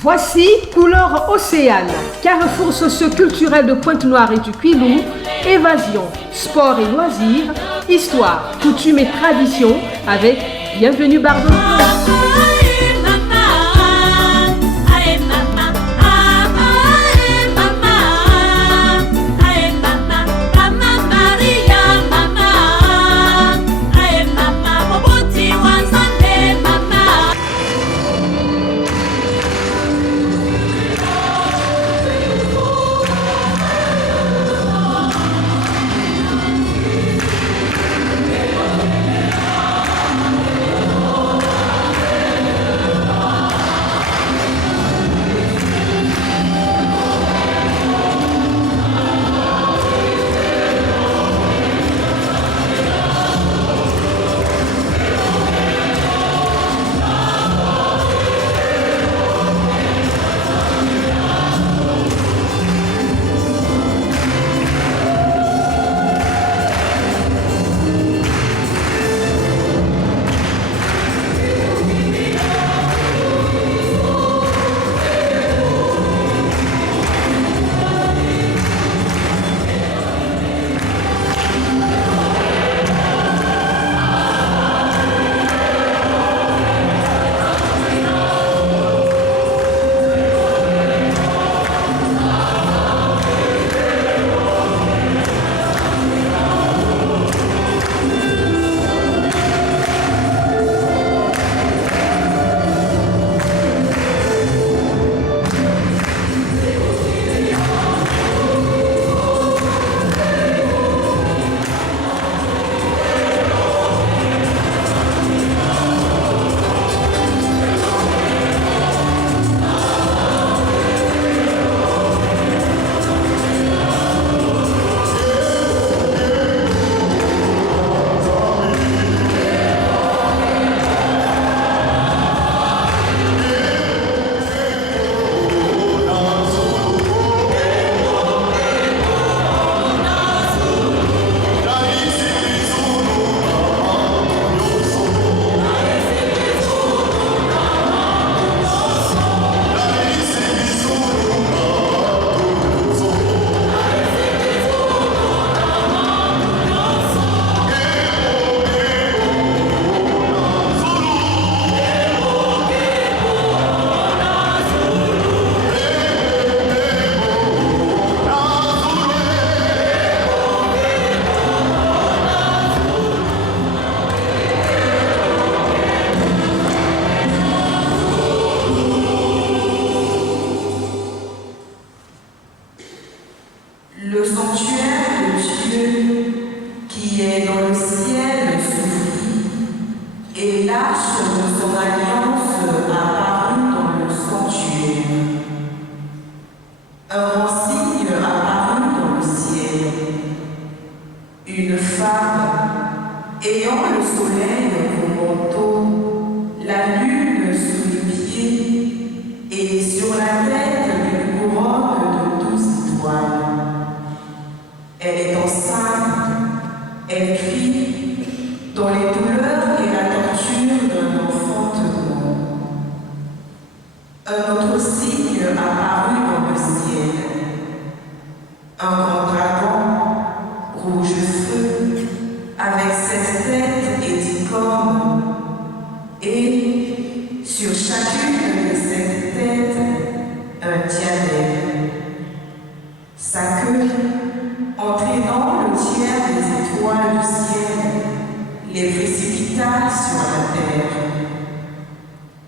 Voici Couleur Océane, carrefour socio-culturel de Pointe-Noire et du Quilou, évasion, sport et loisirs, histoire, coutumes et traditions avec Bienvenue Bardot. Le sanctuaire de Dieu qui est dans le ciel s'ouvrit et l'arche de son alliance apparut dans le sanctuaire. Un grand signe apparut dans le ciel. Une femme ayant le soleil au manteau, la lune sous les pieds et sur la tête une couronne de 12 étoiles. Elle est enceinte, elle crie dans les douleurs et la torture d'un enfantement. Un autre signe apparut dans le ciel. Un grand dragon, rouge feu, avec 7 têtes et 10 cornes, et sur chacune de ces têtes, un diadème. Sa queue, entraînant le tiers des étoiles du ciel, les précipita sur la terre.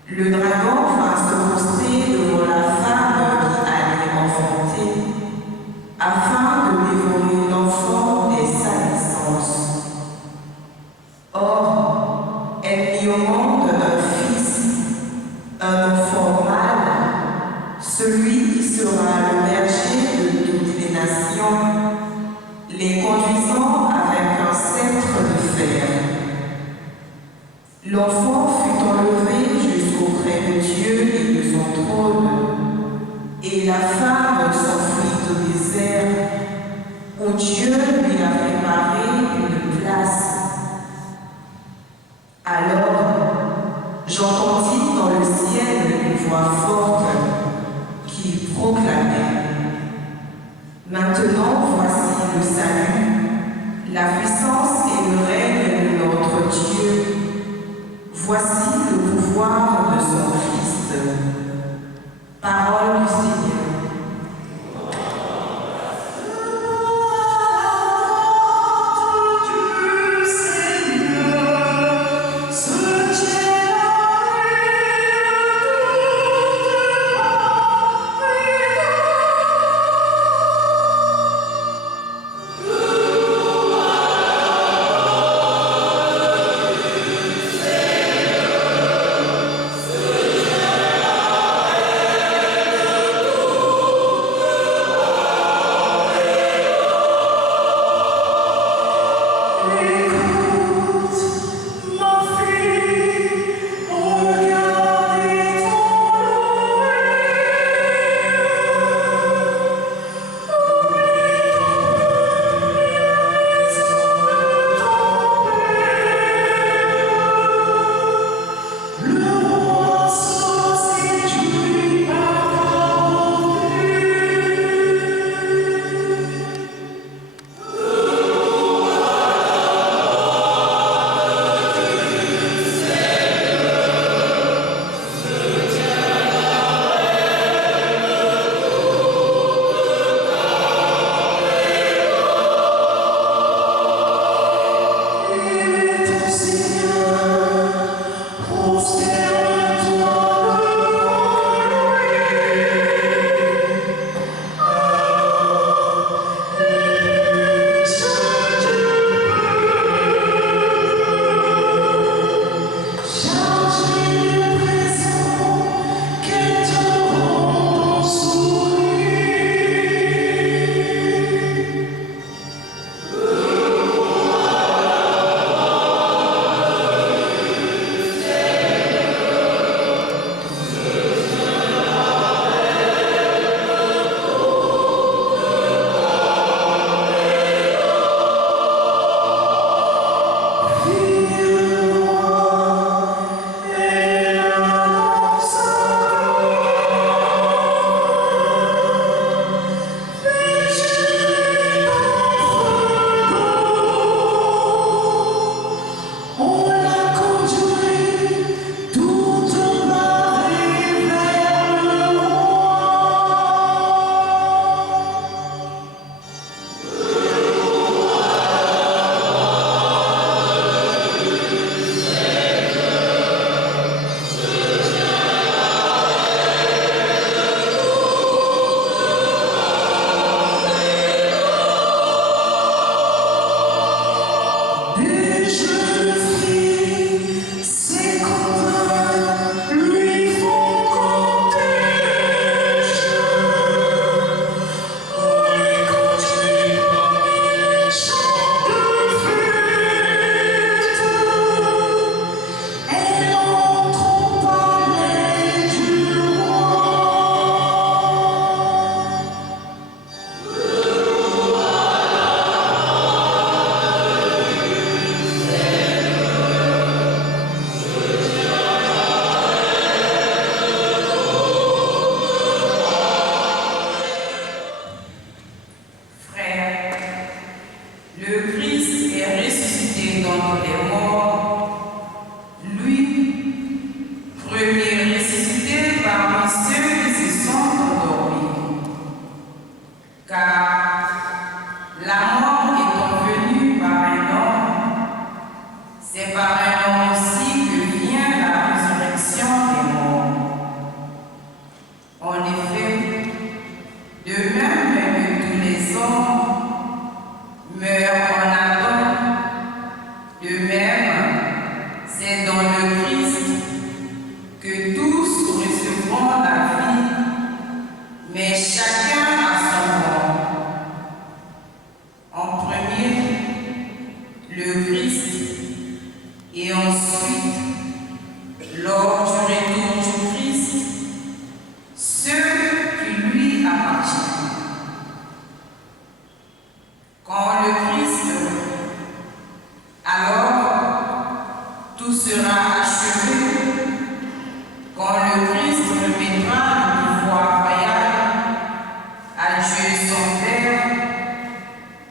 Le dragon vint se poster devant la femme qui allait enfanter, afin de dévorer l'enfant dès sa naissance. Or, elle mit au monde un fils, un enfant mâle, celui qui sera le berger de toutes les nations, les conduisant avec un sceptre de fer. L'enfant fut enlevé jusqu'auprès de Dieu et de son trône, et la femme s'enfuit au désert, où Dieu lui a préparé une place. Alors, j'entendis dans le ciel une voix forte le salut, la puissance et le règne de notre Dieu. Voici le pouvoir de son Christ. Parole du Seigneur.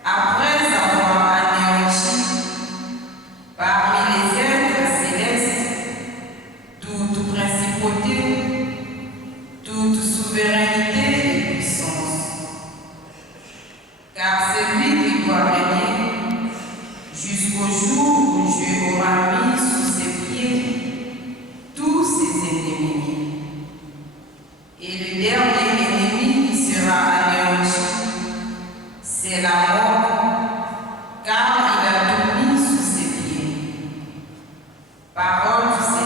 À jusqu'au jour où Dieu aura mis sous ses pieds tous ses ennemis. Et le dernier ennemi qui sera anéanti, c'est la mort, car il a tout mis sous ses pieds. Parole du Seigneur.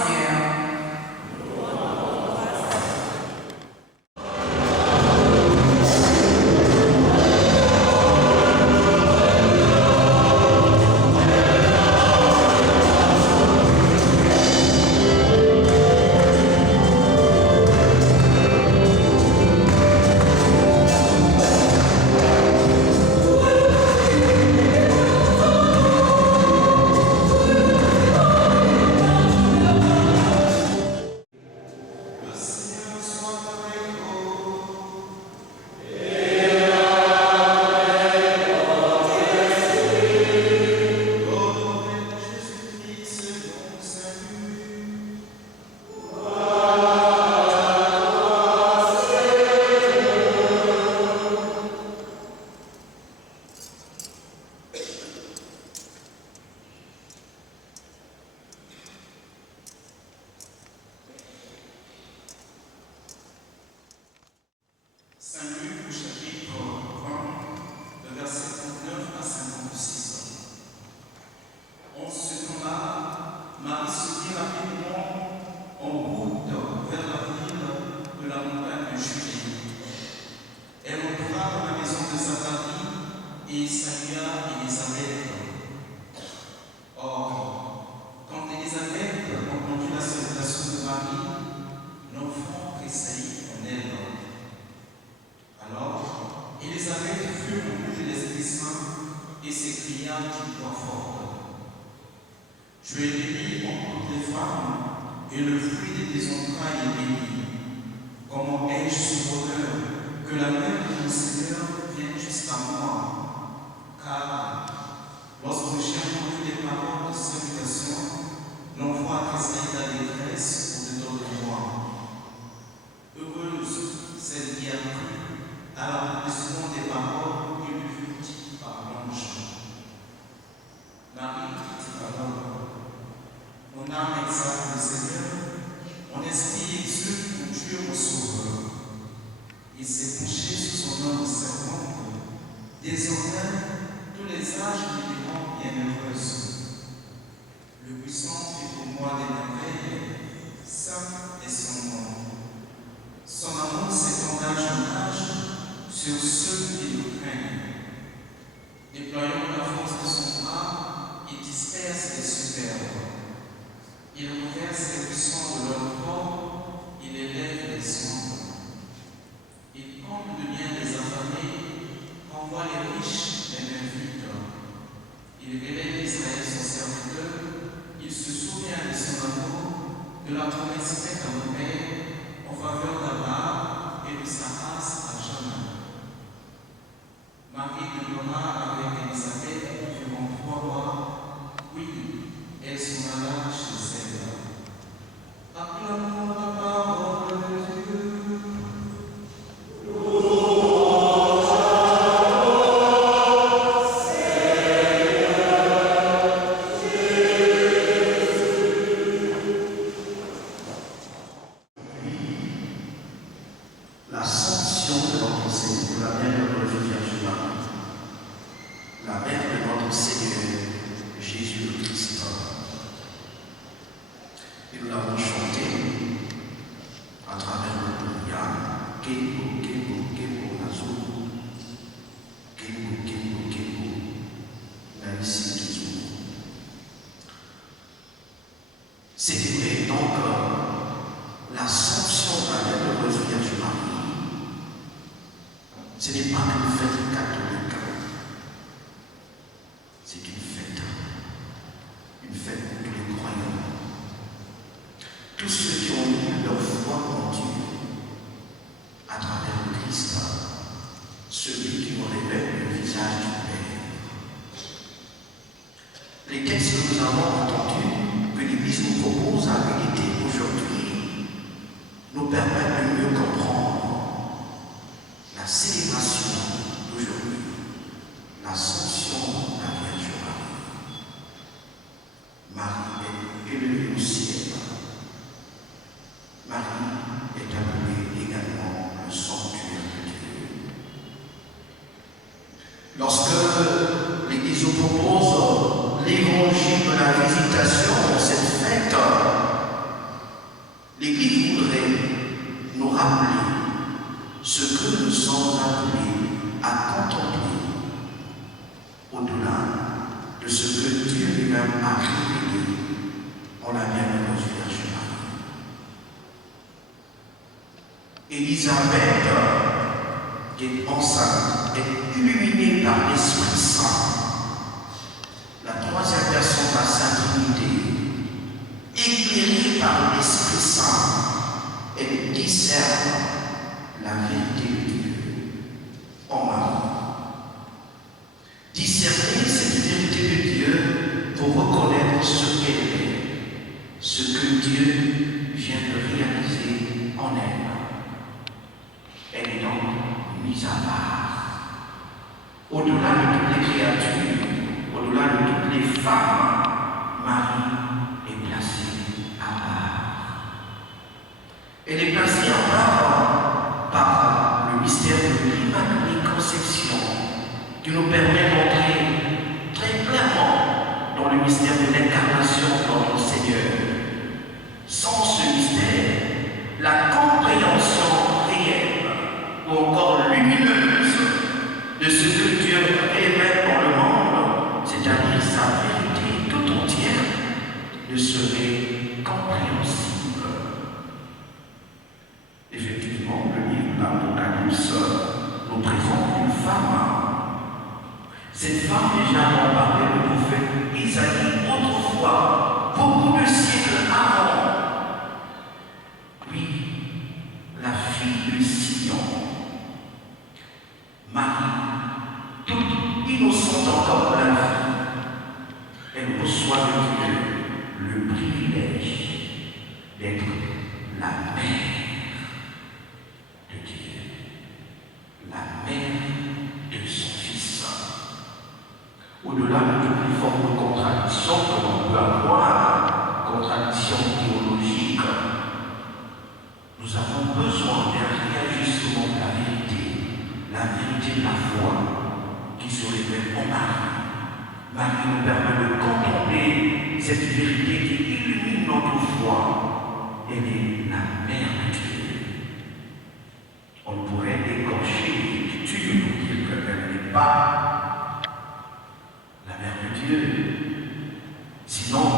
Saint-Luc, chapitre 20, de verset 39 à 56. En ce temps-là, Marie se dit rapidement en route vers la ville de la montagne de Judée. Elle entra dans la maison de Zacharie et salua Élisabeth. Or, quand Élisabeth entendit la salutation de Marie, l'enfant tressaillit en elle. Alors, Élisabeth fut remplie de l'Esprit Saint et s'écria d'une voix forte: Tu es bénie entre toutes les femmes, et le fruit de tes entrailles est béni. Comment ai-je ce bonheur que la mère de mon Seigneur vienne jusqu'à moi? Car, lorsque j'ai entendu les paroles de salutation, l'enfant a tressailli la détresse au-dedans de moi. Heureuse celle qui a cru à l'accomplissement des paroles qui lui furent dites par l'ange. Marie dit alors: Mon âme exalte le Seigneur, mon esprit exulte pour Dieu mon sauveur. Il s'est penché sur son âme servante. Désormais, tous les âges me diront bienheureuse. Le puissant fait pour moi des merveilles, saint et son nom. Son amour s'étendage en âge sur ceux qui le craignent. Déployant la force de son bras, il disperse les superbes. Il renverse les puissants de leur corps, il élève les cendres. Il comble de bien les affamés, renvoie les riches, les mains vides. Il relève Israël son serviteur, il se souvient de son amour, de la promesse faite à nos pères en faveur d'Abraham et de sa race à jamais. Marie demeura avec Élisabeth durant 3 mois, puis elle s'en alla chez elle. Acclamons la parole de Dieu. L'Assomption de notre Seigneur, la bienheureuse Vierge Marie, la mère de notre Seigneur Jésus le Christ. Et nous l'avons chanté à travers le Gloria, Kebo, Kebo, Kebo, Nazou, Kebo, Kebo, Kebo, Naïsi, Kizou. Célébrer donc l'Assomption de la bienheureuse Vierge Marie. Ce n'est pas une fête catholique, c'est une fête pour tous les croyants, tous ceux qui ont mis leur foi en Dieu à travers le Christ, celui qui nous révèle le visage du Père. Les textes que nous avons entendus, que l'Église nous propose à méditer aujourd'hui, nous permettent de mieux comprendre la célébration d'aujourd'hui, l'Assomption de la Vierge Marie. la visitation, cette fête, l'Église voudrait nous rappeler ce que nous sommes appelés à contempler au-delà de ce que Dieu lui-même a révélé en la bienheureuse Vierge Marie. Élisabeth, qui est enceinte, est illuminée par l'Esprit Saint, la troisième personne de la Sainte Trinité, éclairée par l'Esprit Saint, elle discerne la vérité de Dieu en Marie. Discerner cette vérité de Dieu pour reconnaître ce qu'elle est, ce que Dieu vient de réaliser en elle. Elle est donc mise à part. Au-delà de toutes les créatures, au-delà de toutes les femmes, Marie est placée à part. Elle est placée à part par le mystère de l'Immaculée Conception, qui nous permet d'entrer très clairement dans le mystère de l'incarnation de notre Seigneur. Sans ce mystère, la compréhension réelle ou encore lumineuse de ce que Dieu révèle dans le monde, c'est-à-dire sa vérité tout entière, ne serait compréhensible. Effectivement, le livre de l'Apocalypse nous présente une femme. Cette femme déjà dont parlait le prophète Isaïe autrefois, beaucoup de siècles avant. Oui, la fille de Sion, Marie, toute innocente encore de la vie, elle reçoit de Dieu le privilège d'être la mère de Dieu, la mère de son Fils. Au-delà de toutes les formes de contradiction que l'on peut avoir, contradiction théologique, nous avons besoin d'un réajustement de la vérité de la foi qui se révèle en Marie. Marie nous permet de contempler cette vérité qui illumine notre foi. Elle est la mère de Dieu. On pourrait écorcher l'écriture pour dire qu'elle n'est pas la mère de Dieu. Sinon,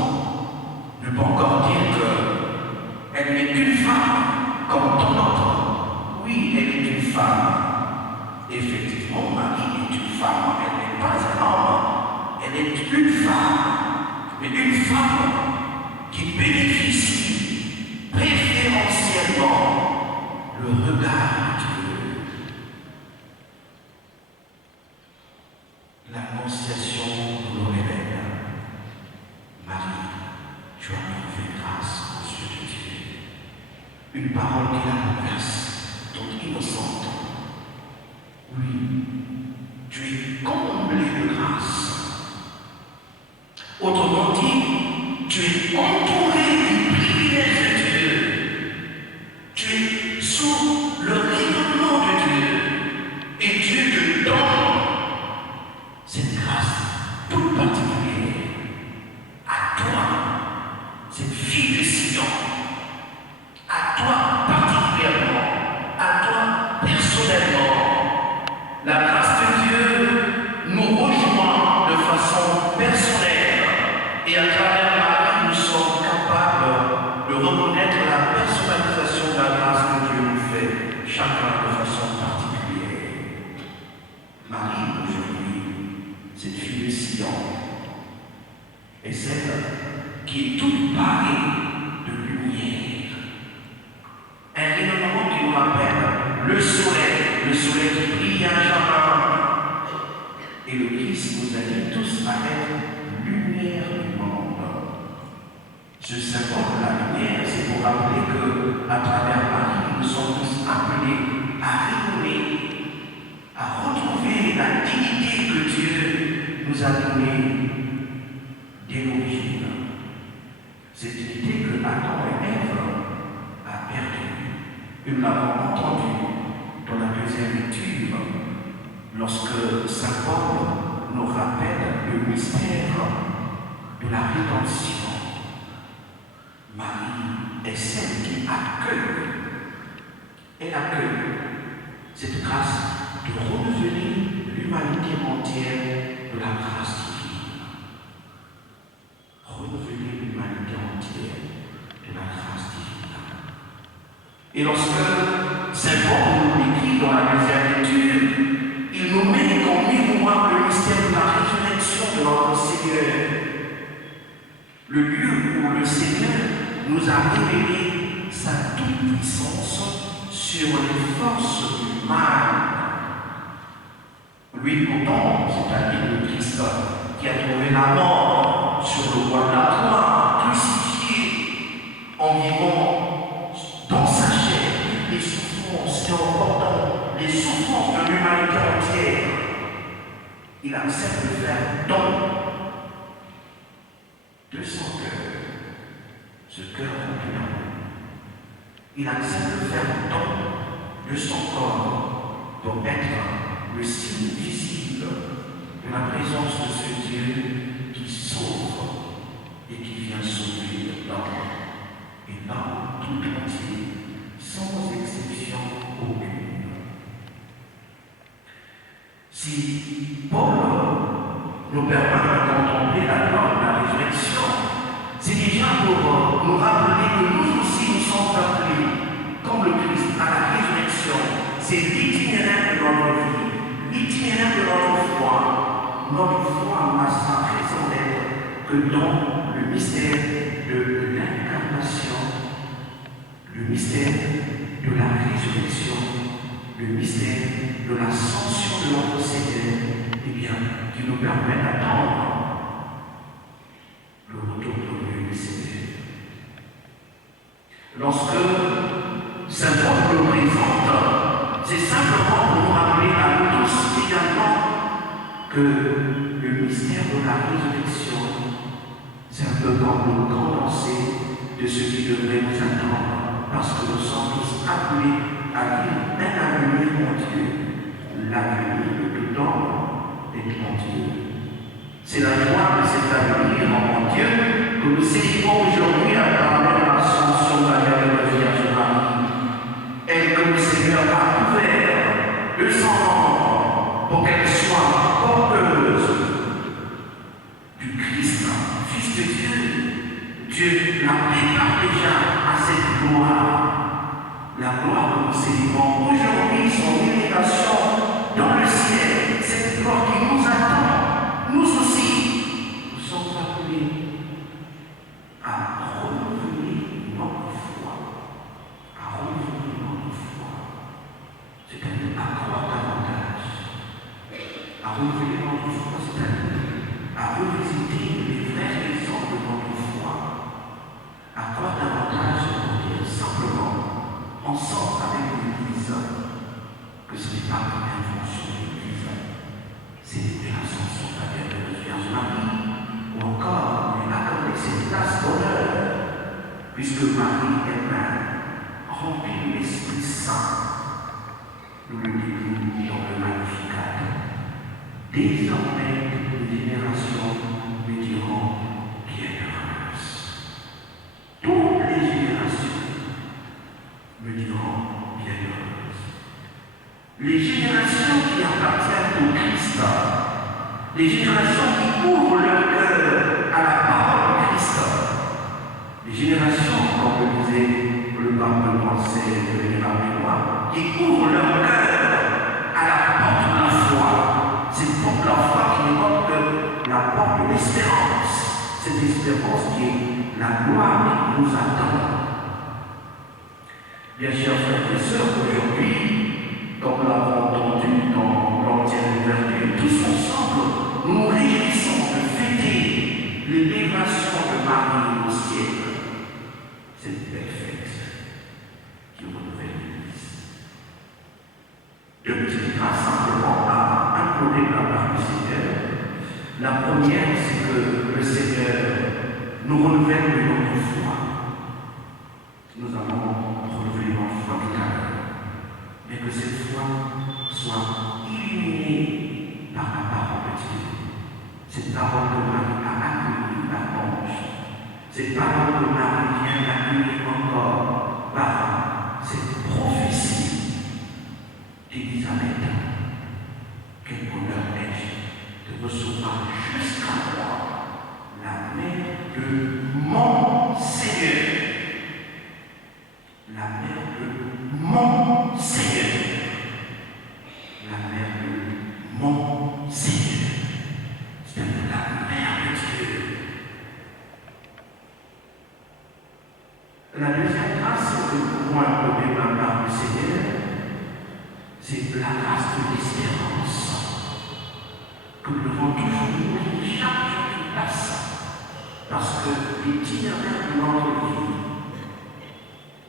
ne pas encore dire qu'elle n'est qu'une femme, comme tant d'autres. Oui, elle est une femme. Effectivement, Marie est une femme. Elle n'est pas un homme. Elle est une femme. Mais une femme qui bénéficie préférentiellement le regard de Dieu. L'Annonciation nous le révèle. Marie, tu as trouvé grâce aux yeux de Dieu. Une parole qui la bouleverse, toute innocente. Oui, tu es comblé de grâce. Autrement dit, tu es entouré du privilège de Dieu. Tu es sous le rayonnement de Dieu. Et Dieu te donne cette grâce toute particulière à toi, cette fille de Sion, à toi particulièrement, à toi personnellement. La grâce de Dieu nous rejoint de façon personnelle et à travers Marie, nous sommes capables de reconnaître la personnalisation de la grâce que Dieu nous fait, chacun de façon particulière. Marie, aujourd'hui, cette fille de Sion, est celle qui est toute parée de lumière. Un rayonnement qui nous rappelle le soleil qui brille un jardin. Et le Christ nous invite tous à être lumière du monde. Ce symbole de la lumière, c'est pour rappeler qu'à travers Marie, nous sommes tous appelés à rayonner, à retrouver la dignité que Dieu nous a donnée dès l'origine. Cette dignité que Adam et Ève a perdue. Et nous l'avons entendu dans la deuxième lecture, lorsque Saint Paul nous rappelle le mystère de de la rédemption. Marie est celle qui accueille. Elle accueille cette grâce de renouveler l'humanité entière de la grâce divine. Renouveler l'humanité entière de la grâce divine. Et lorsque Saint Paul nous écrit dans la deuxième lecture, il nous met en miroir le mystère de la résurrection de notre Seigneur. Le lieu où le Seigneur nous a révélé sa toute-puissance sur les forces du mal. Lui pourtant, c'est-à-dire le Christ qui a trouvé la mort sur le bois de la croix, crucifié, en vivant dans sa chair les souffrances et en portant les souffrances de l'humanité entière, il accepte de faire don de son cœur, ce cœur rempli d'amour. Il accepte de faire don de son corps pour être le signe visible de la présence de ce Dieu qui sauve et qui vient sauver l'homme, et l'homme tout entier, sans exception aucune. Si Paul nous permet de contempler la gloire de la résurrection, c'est déjà pour nous rappeler que nous aussi nous sommes appelés, comme le Christ, à la résurrection. C'est l'itinéraire de notre vie, l'itinéraire de notre foi. Notre foi n'a sa raison d'être que dans le mystère de l'incarnation, le mystère de la résurrection, le mystère de l'ascension de notre Seigneur, eh bien, qui nous permet d'attendre le retour de du Seigneur. Lorsque Saint Paul le présente, c'est simplement pour nous rappeler à nous tous également que le mystère de la résurrection, c'est un peu comme le condensé de ce qui devrait nous attendre, parce que nous sommes tous appelés à vivre un avenir en Dieu, l'avenir de tout homme est en Dieu. C'est la joie de cet avenir en Dieu que nous célébrons aujourd'hui à travers l'ascension de la Vierge Marie. Elle que le Seigneur a ouvert de son nom pour qu'elle soit porteuse du Christ, Fils de Dieu. Dieu l'a préparé déjà à cette gloire. La gloire que nous célébrons aujourd'hui, son élévation dans le ciel, cette gloire qui nous attend, nous aussi, nous sommes appelés à renouveler notre foi, c'est-à-dire à croire davantage, à renouveler notre foi, c'est-à-dire à revisiter les vraies raisons de notre foi, à croire davantage, c'est-à-dire simplement ensemble avec l'Église, que ce n'est pas une invention de l'Église, c'est l'ascension de la Vierge Marie, ou encore elle accorde cette place d'honneur, puisque Marie elle-même, remplie de l'Esprit Saint, nous le disons dans le Magnificat. Désormais, les générations me diront bienheureuse. Toutes les générations me diront bienheureuse. Les générations qui appartiennent au Christ, les générations qui ouvrent leur cœur à la parole du Christ, les générations, comme le disait le pape Benoît XVI, le général Benoît, qui ouvrent leur cœur à la porte de la foi. Cette porte de la foi qui évoque la porte de l'espérance, cette espérance qui est la gloire qui nous attend. Bien chers frères et sœurs, aujourd'hui, comme nous l'avons entendu dans l'entière ouverture, tous ensemble, nous nous réjouissons de fêter l'élévation de Marie au ciel. Cette belle fête qui renouvelle l'Église. Deux petites grâces simplement à implorer de la part du Seigneur. La première, c'est que le Seigneur nous renouvelle de notre foi. Nous allons renouveler notre foi tout à l'heure, mais que cette foi soit illuminée par la parole de Dieu. Cette parole que Marie a accueillie d'abord Cette parole de Marie vient l'accueillir encore par cette prophétie d'Élisabeth. Quel bonheur est-ce de recevoir jusqu'à moi la mère de mon Seigneur. La mère de mon Seigneur. La mère de mon Seigneur. C'est la mère de Dieu. La deuxième grâce que nous pouvons accorder par la part du Seigneur, c'est la grâce de l'espérance que nous devons toujours nourrir chaque jour qui passe. Parce que l'itinéraire de notre vie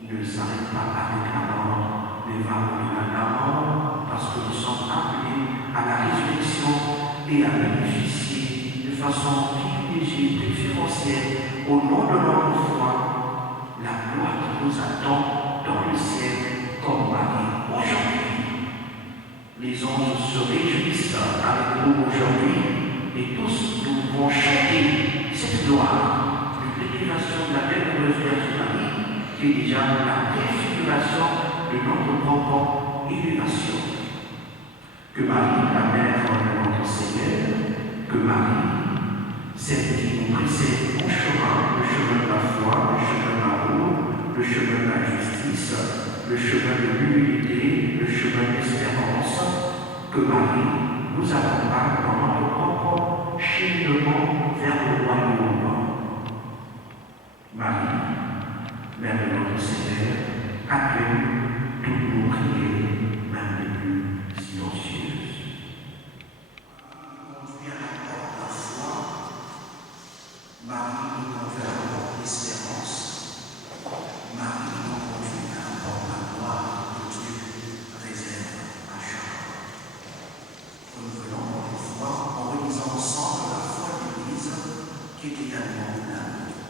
ne s'arrête pas avec la mort, mais va au-delà de la mort, parce que nous sommes appelés à la résurrection et à bénéficier de façon privilégiée, préférentielle, au nom de notre foi, la gloire qui nous attend dans le ciel comme Marie. Aujourd'hui, les anges se réjouissent avec nous aujourd'hui et tous nous pouvons chanter cette gloire de l'élévation de la bienheureuse Vierge Marie qui est déjà la préfiguration de notre propre élévation. Que Marie, la mère de notre Seigneur, que Marie, celle qui nous précède au chemin, le chemin de la foi, le chemin de l'amour, le chemin de la justice, le chemin de l'humilité, le chemin de l'espérance, que Marie nous accompagne dans notre propre cheminement vers le royaume. Marie, Mère de notre Seigneur, accueille toutes nos prières, même les plus silencieuses. Conduit à la porte de la foi, Marie nous conduit à la porte de l'espérance, Marie nous conduit à la porte de la gloire que Dieu réserve à chacun. Renouvelons notre foi en relisant ensemble la foi de l'Église qui est également la nôtre.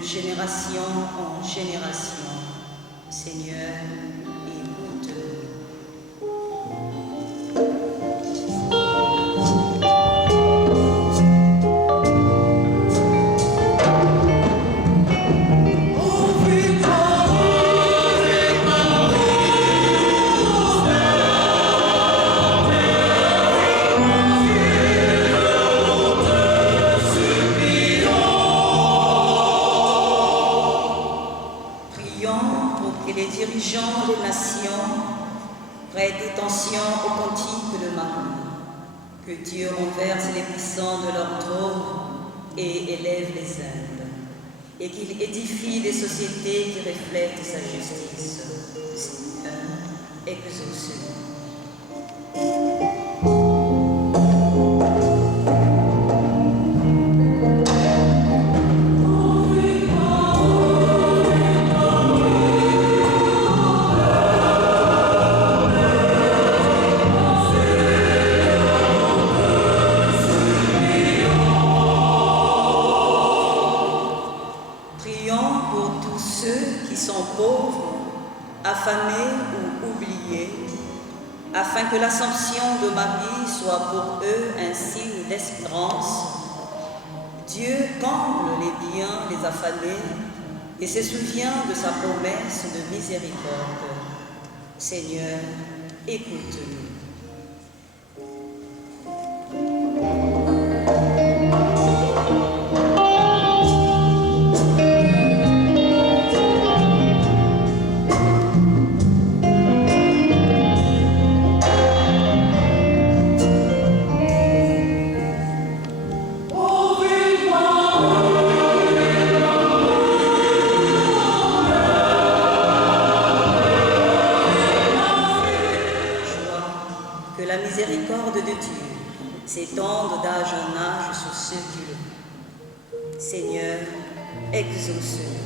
Génération en génération, Seigneur, écoute-nous. Que Dieu renverse les puissants de leur trône et élève les humbles, et qu'il édifie des sociétés qui reflètent sa justice. Seigneur, exauce-nous. Affamés ou oubliés, afin que l'Assomption de Marie soit pour eux un signe d'espérance. Dieu comble les biens des affamés et se souvient de sa promesse de miséricorde. Seigneur, écoute-nous. De Dieu s'étende d'âge en âge sur ceux qui le louent. Seigneur, exauce-nous.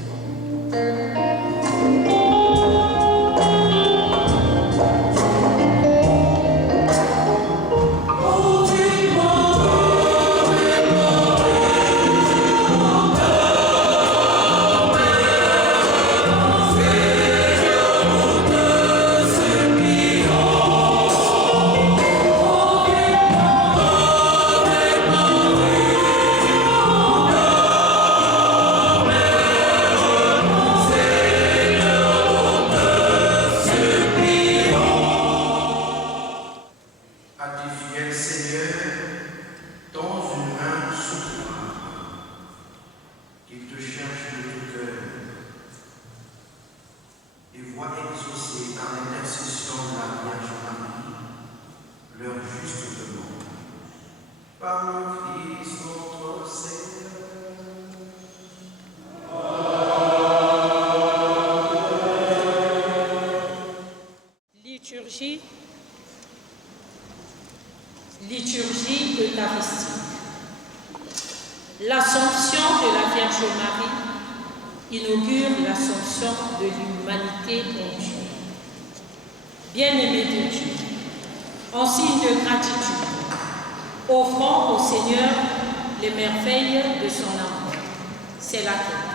Liturgie eucharistique. L'Assomption de la Vierge Marie inaugure l'Assomption de l'humanité en Dieu. Bien-aimés de Dieu, en signe de gratitude, offrons au Seigneur les merveilles de son amour. C'est la quête.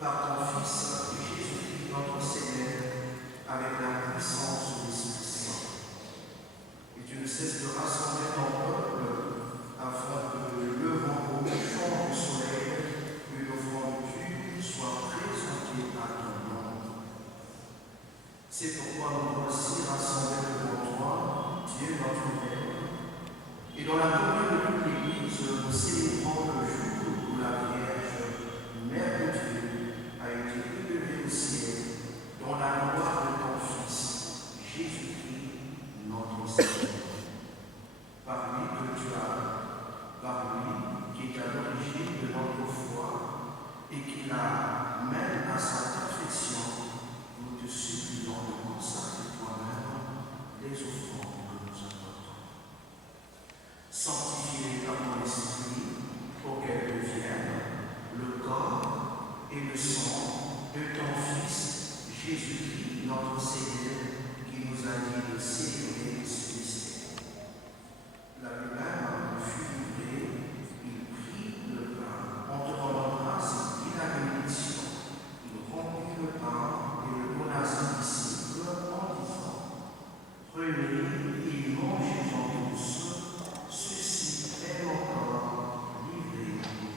par ton Fils Jésus-Christ, notre Seigneur, avec la puissance de l'Esprit Saint. Et tu ne cesses de rassembler ton peuple afin que le vent au chant du soleil, une offrande pure soit présentée à ton nom. C'est pourquoi nous voici rassemblés devant toi, Dieu notre Père, et dans la communion de toute l'Église, nous célébrons le jour où la Vierge, Mère de Dieu, a été élevée au ciel dans la gloire de ton Fils, Jésus-Christ, notre Seigneur. Par lui que tu as, par lui qui est à l'origine de notre foi et qui la mène à sa perfection, nous te supplions de consacrer toi-même les offrandes que nous apportons. Sanctifie-les par ton esprit pour qu'elles deviennent le corps et le sang de ton Fils, Jésus-Christ, notre Seigneur, qui nous a dit de célébrer ce mystère. La lui-même fut livré, il prit le pain, en te rendant grâce, il prit la bénédiction, il rompit le pain et le donna à ses disciples en disant: prenez et mangez-en tous, ceci est mon corps livré pour vous.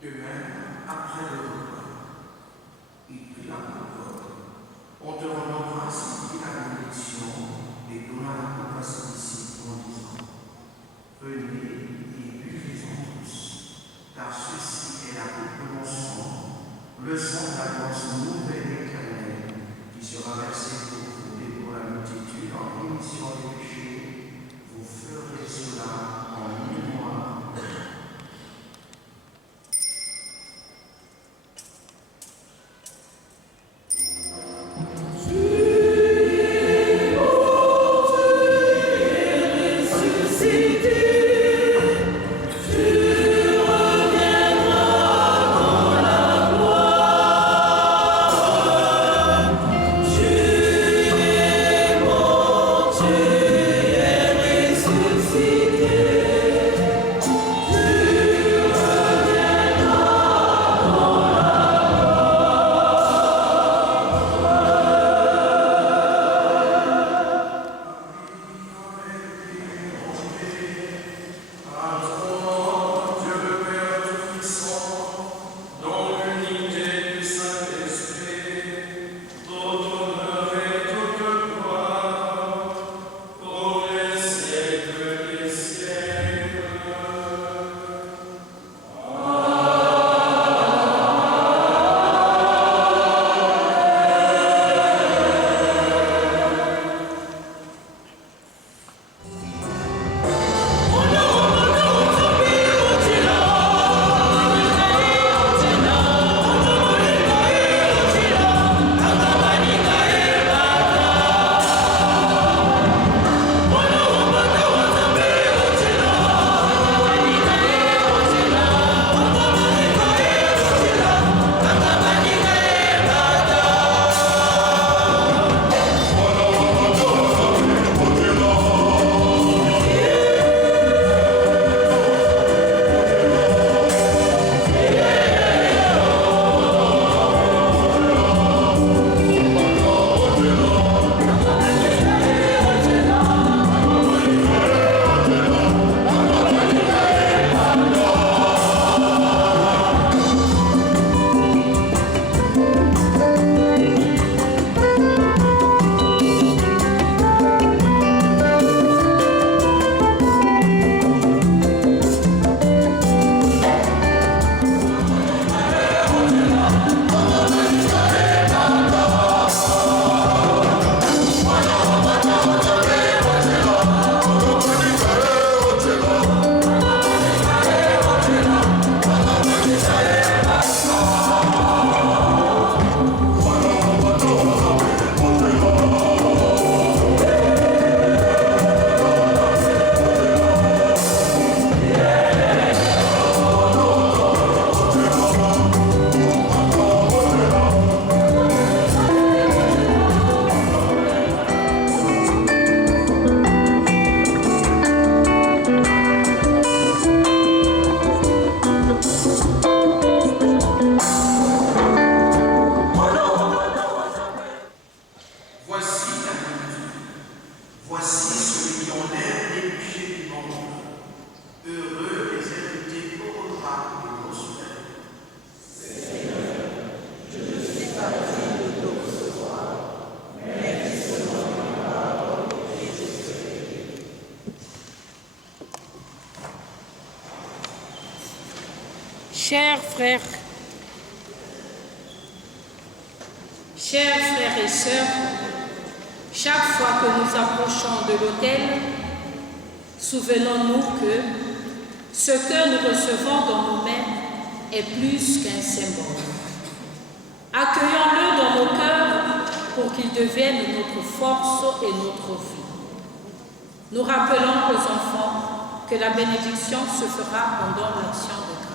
De même, après le repas, il prit la coupe, en te rendant grâce, il prit la bénédiction et donna la coupe à ses disciples en disant: prenez et buvez-en tous, car ceci est la coupe de mon sang, le sang de l'alliance nouvelle et éternelle, qui sera versé pour vous et pour la multitude en rémission des péchés. Vous ferez cela en mémoire de moi. Chers frères et sœurs, chaque fois que nous approchons de l'autel, souvenons-nous que ce que nous recevons dans nos mains est plus qu'un symbole. Accueillons-le dans nos cœurs pour qu'il devienne notre force et notre vie. Nous rappelons aux enfants que la bénédiction se fera pendant l'action de grâce.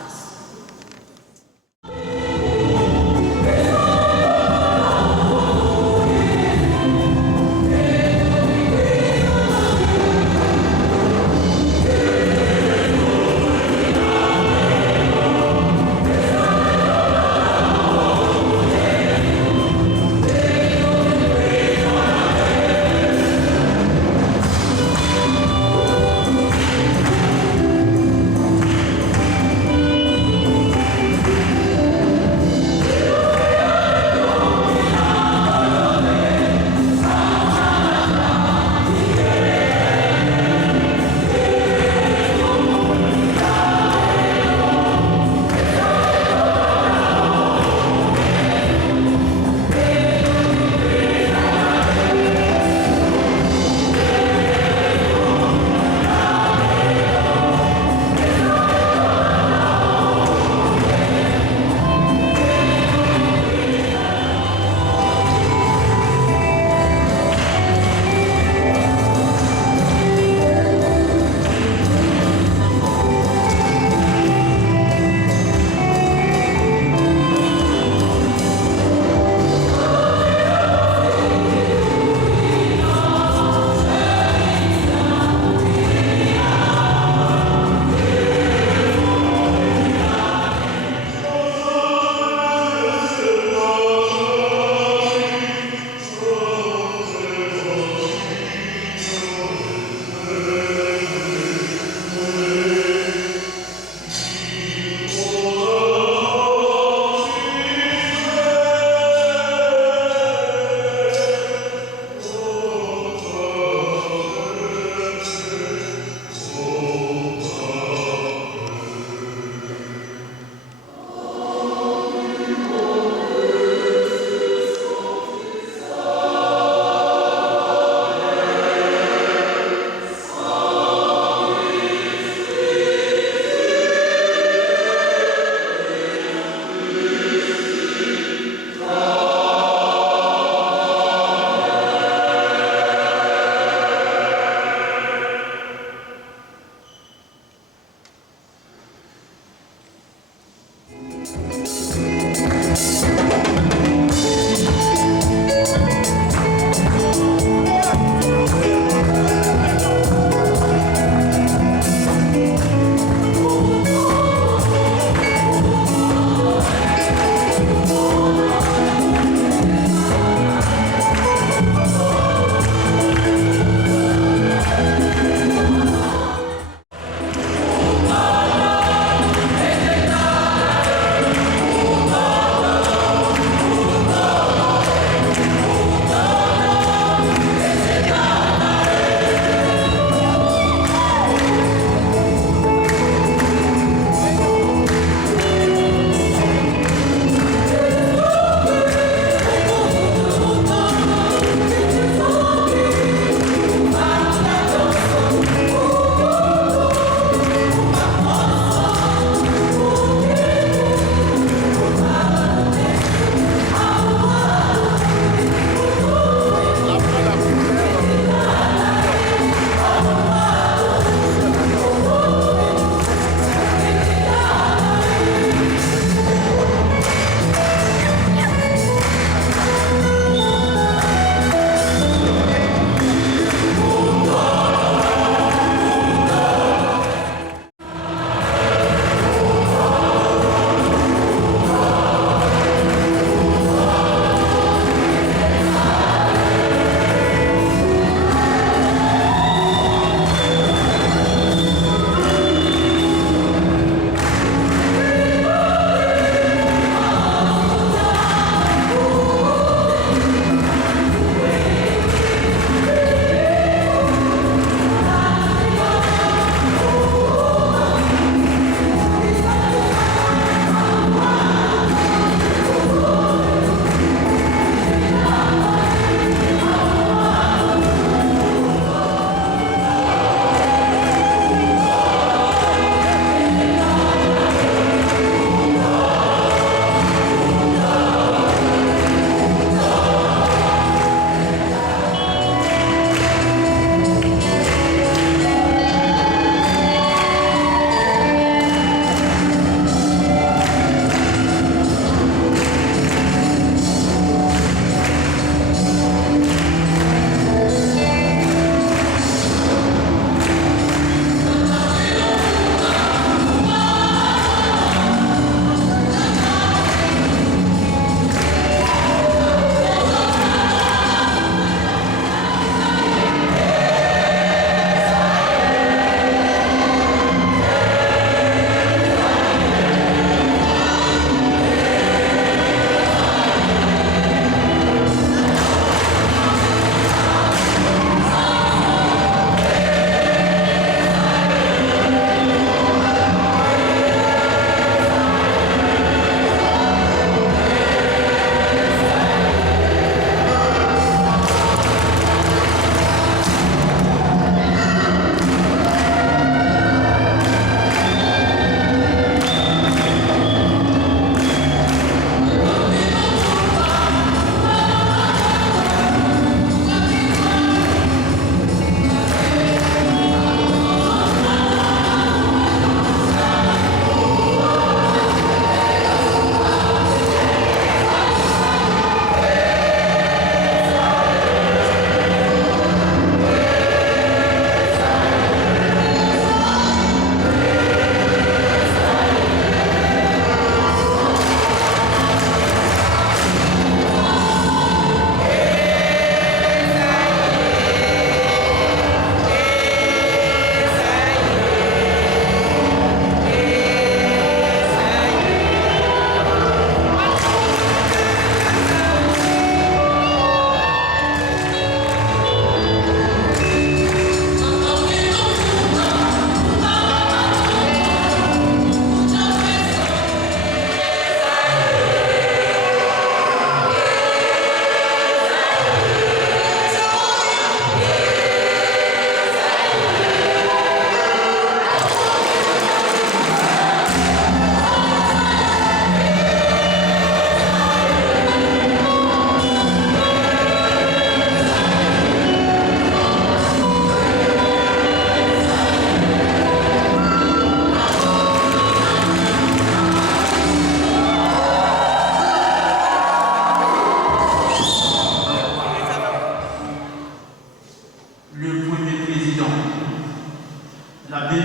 l'abbé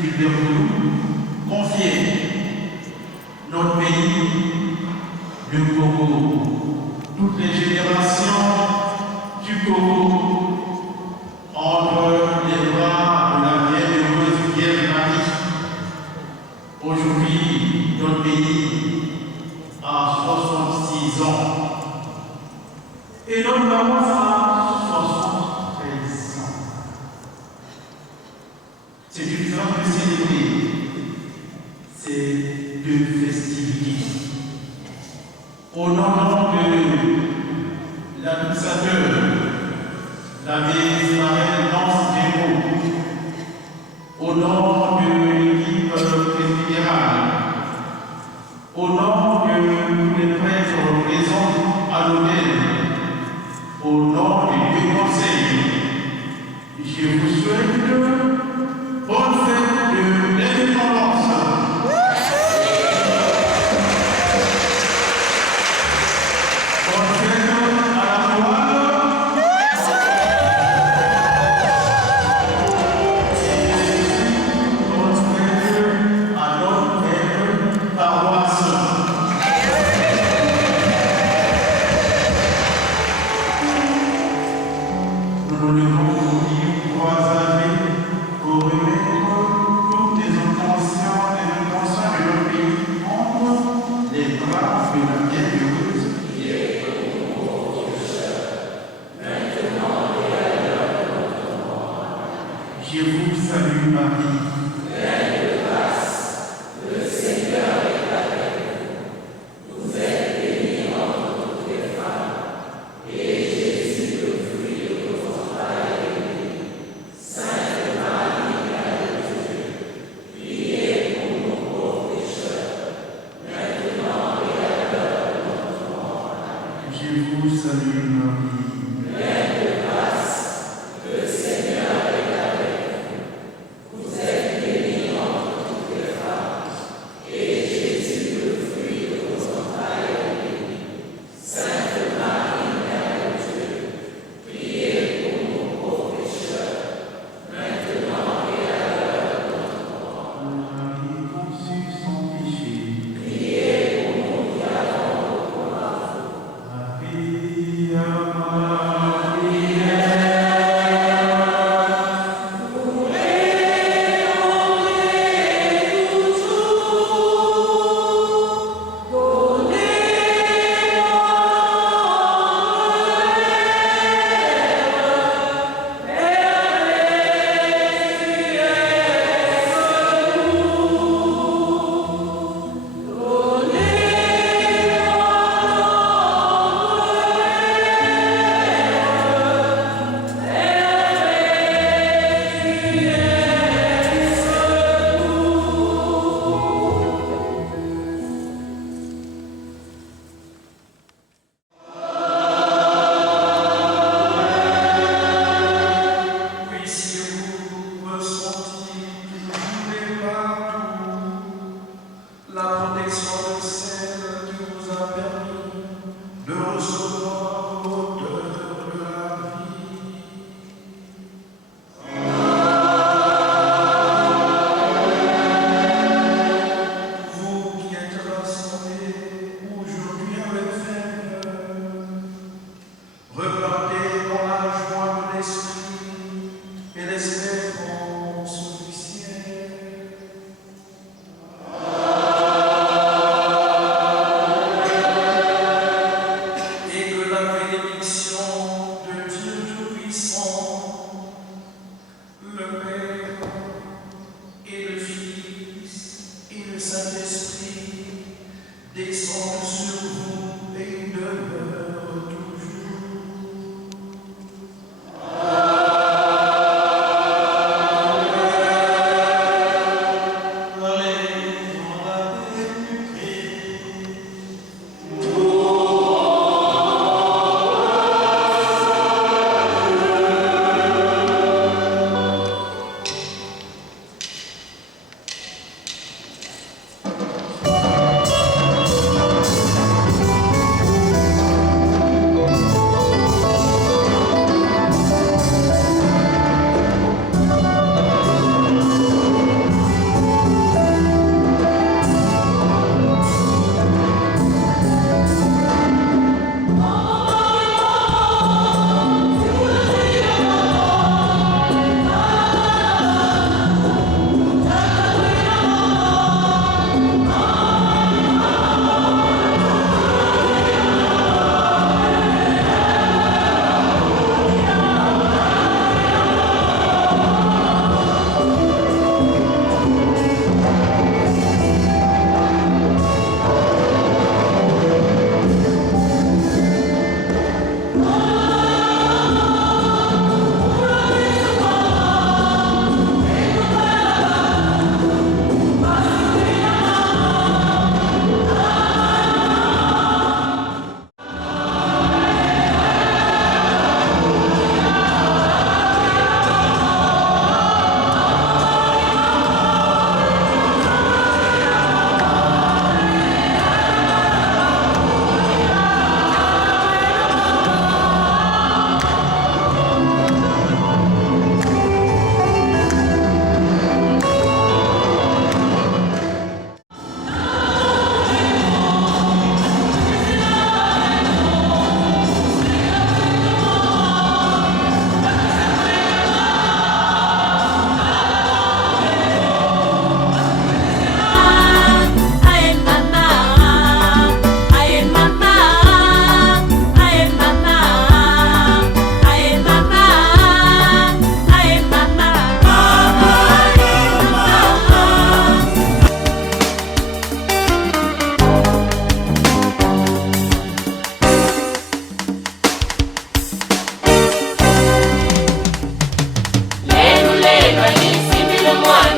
Gilbert Boulou, confiait notre pays, le Congo, toutes les générations du Congo, entre les bras de la bienheureuse Vierge Marie. Aujourd'hui, notre pays a 66 ans et notre maman a 73 ans. C'est une façon de célébrer ces deux festivités. Au nom de l'administrateur, l'abbé Ismaël Nance Géraud, au nom de l'équipe présidentielle, au nom de tous les prêtres présents à l'hôtel, au nom des deux conseils, je vous souhaite bonne fête de l'indépendance. Bonne fête à la voile. Bonne fête à notre belle paroisse. Nous nous levons aujourd'hui croisés pour remettre toutes les intentions de notre pays entre les bras de la bienheureuse. Je vous salue Marie. Je vous salue Marie. Marie conçue sans péché. Maria, puissiez-vous ressentir toujours et partout la protection de celle qui vous a permis de recevoir l'odeur de la vie. Vous qui êtes rassemblés aujourd'hui avec ferveur, repartez dans la joie de l'esprit et l'espérance du ciel. Et que la bénédiction de Dieu Tout-Puissant, le Père et le Fils et le Saint-Esprit descendent sur vous et demeurent toujours. Eva, Simbi le moine.